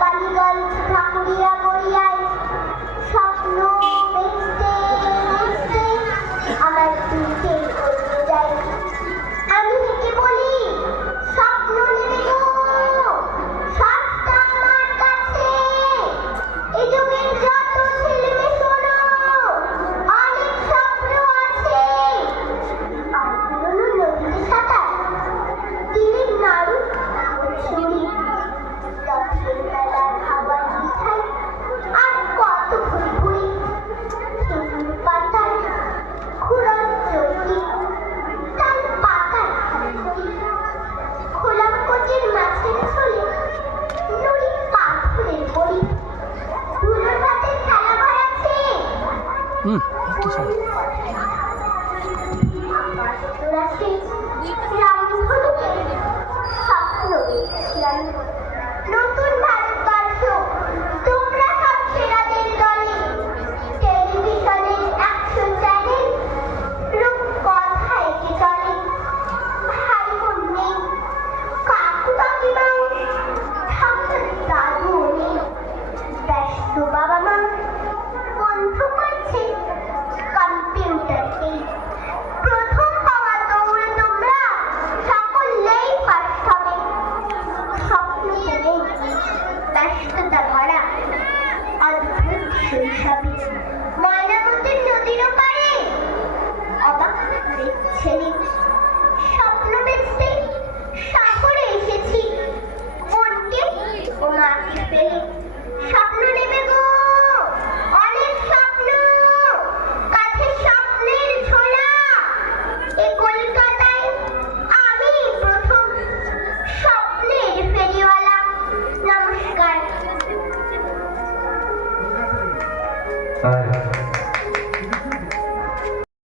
কালীগঞ্জ ঠাকুরিয়া গড়িয়ায় স্বপ্ন বেচতে বেচতে আমার দিকে করতে যাই। আমি হেঁটে বলি, স্বপ্ন নেবে গো, সবটা আমার কাছে। এই যুগের যত ছেলেমেয়ে শোনো, অনেক স্বপ্ন আছে। আর পুরনো নদীতে সাঁতার, তীরের নাড়ু ছুরি, গাছের বেলা খাবার মিঠাই, আর কত ঘুরি খেজুর পাতায় ঘুরন চৌকি, তাল পাতার ঘুরি, খোলাম কচির মাছের ঝোলে নুড়ি পাথরের বড়ি, ধুলোর ভাতের থালা ভরাচ্ছে। আকাশ তোলাছে রামধনুকে স্বপ্ন দেখছি আমি। নতুন ভারতবর্ষ, তোমরা সব সেরাদের দলে। টেলিভিশনের 100 চ্যানেল রূপকথা এঁকে চলে। ভাই বোন নেই, কাকু কাকিমা, ঠাকুর দাদুও নেই। ব্যস্ত বাবা মা বন্ধ করছে কম্পিউটারকেই। প্রথম পাওয়া দৌড়ে তোমরা সকলেই পাস হবে। স্বপ্ন পেলেই ব্যস্ততা ভরা অদ্ভুত শৈশবে ময়নামতির নদীর পাড়ে অবাক দেখছেন। স্বপ্ন বেচতে শহরে এসেছি, বোনকে ও মাকে পেলে। স্বপ্ন নেবে গো, অনেক স্বপ্ন, কাছে স্বপ্নের ঝোলা। এ কলকাতায় আমি প্রথম স্বপ্নের ফেরিওয়ালা। নমস্কার।